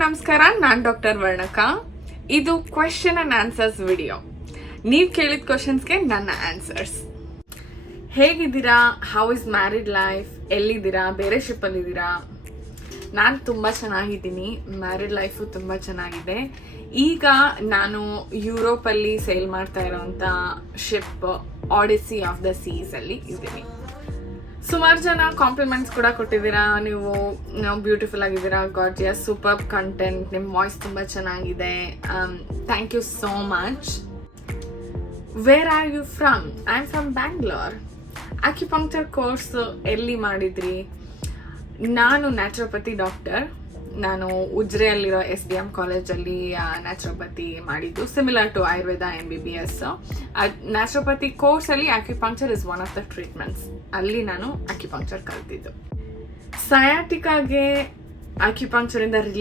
ನಮಸ್ಕಾರ, ನಾನು ಡಾಕ್ಟರ್ ವರ್ಣಕ. ಇದು ಕ್ವೆಶ್ಚನ್ ಅಂಡ್ ಆನ್ಸರ್ಸ್ ವಿಡಿಯೋ. ನೀವು ಕೇಳಿದ ಕ್ವಶನ್ಸ್ಗೆ ನನ್ನ ಆನ್ಸರ್ಸ್. ಹೇಗಿದ್ದೀರಾ? How is married life? ಎಲ್ಲಿದ್ದೀರಾ? ಬೇರೆ ಶಿಪ್ಪಲ್ಲಿದ್ದೀರಾ? ನಾನು ತುಂಬ ಚೆನ್ನಾಗಿದ್ದೀನಿ. ಮ್ಯಾರಿಡ್ ಲೈಫು ತುಂಬ ಚೆನ್ನಾಗಿದೆ. ಈಗ ನಾನು ಯುರೋಪಲ್ಲಿ ಸೇಲ್ ಮಾಡ್ತಾ ಇರೋಂಥ ಶಿಪ್ ಆಡಿಸಿ ಆಫ್ ದ ಸೀಸ್ ಅಲ್ಲಿ ಇದ್ದೀನಿ. ಸುಮಾರು ಜನ ಕಾಂಪ್ಲಿಮೆಂಟ್ಸ್ ಕೂಡ ಕೊಟ್ಟಿದ್ದೀರಾ. ನೀವು ಬ್ಯೂಟಿಫುಲ್ ಆಗಿದ್ದೀರಾ, ಗಾರ್ಜಿಯಸ್, ಸೂಪರ್ ಕಂಟೆಂಟ್, ನಿಮ್ಮ ವಾಯ್ಸ್ ತುಂಬ ಚೆನ್ನಾಗಿದೆ. Thank you so much. Where are you from? I am from Bangalore. Acupuncture course ಎಲ್ಲಿ ಮಾಡಿದ್ರಿ? ನಾನು ನ್ಯಾಚುರೋಪತಿ ಡಾಕ್ಟರ್. ನಾನು ಉಜ್ರೆಯಲ್ಲಿರೋ SBM ಕಾಲೇಜಲ್ಲಿ ನ್ಯಾಚುರೋಪತಿ ಮಾಡಿದ್ದು, similar to Ayurveda MBBS. Naturopathy ಕೋರ್ಸಲ್ಲಿ acupuncture is one of the treatments. ಅಲ್ಲಿ ನಾನು ಆಕ್ಯುಪಂಕ್ಚರ್ ಕಲ್ತಿದ್ದು. ಸಯಾಟಿಕಾಗೆ ಆಕ್ಯುಪಂಕ್ಚರಿಂದ ರಿಲೀಫ್